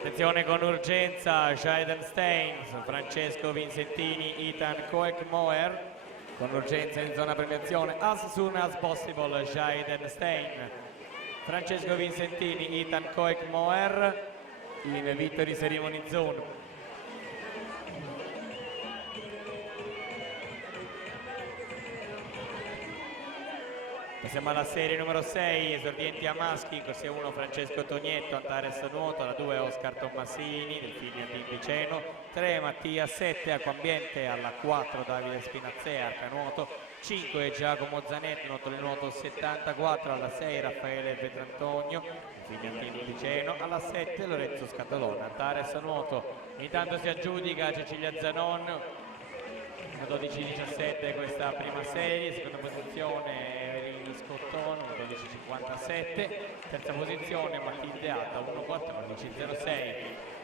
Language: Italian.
Attenzione con urgenza, Scheiden Steins, Francesco Vincentini, Ethan Koekmoer. Con urgenza in zona premiazione, as soon as possible, Scheiden Stein. Francesco Vincentini, Ethan Koekmoer in Victory Ceremony Zone. Passiamo alla serie numero 6, esordienti a maschi, corsia 1 Francesco Tognetto, Antares Nuoto, la 2 Oscar Tommasini, del figlio di Piceno, 3 Mattia 7 Acquambiente, alla 4 Davide Spinazzea, Arcanuoto, 5 Giacomo Zanetti, nuoto di nuoto 74, alla 6 Raffaele Petrantonio, figlio di Piceno, alla 7 Lorenzo Scatolone, Antares Nuoto. Intanto si aggiudica Cecilia Zanon, 12-17 questa prima serie, seconda posizione Evelyn Scottone, 12-57, terza posizione Matilde Atta, 1-14-06.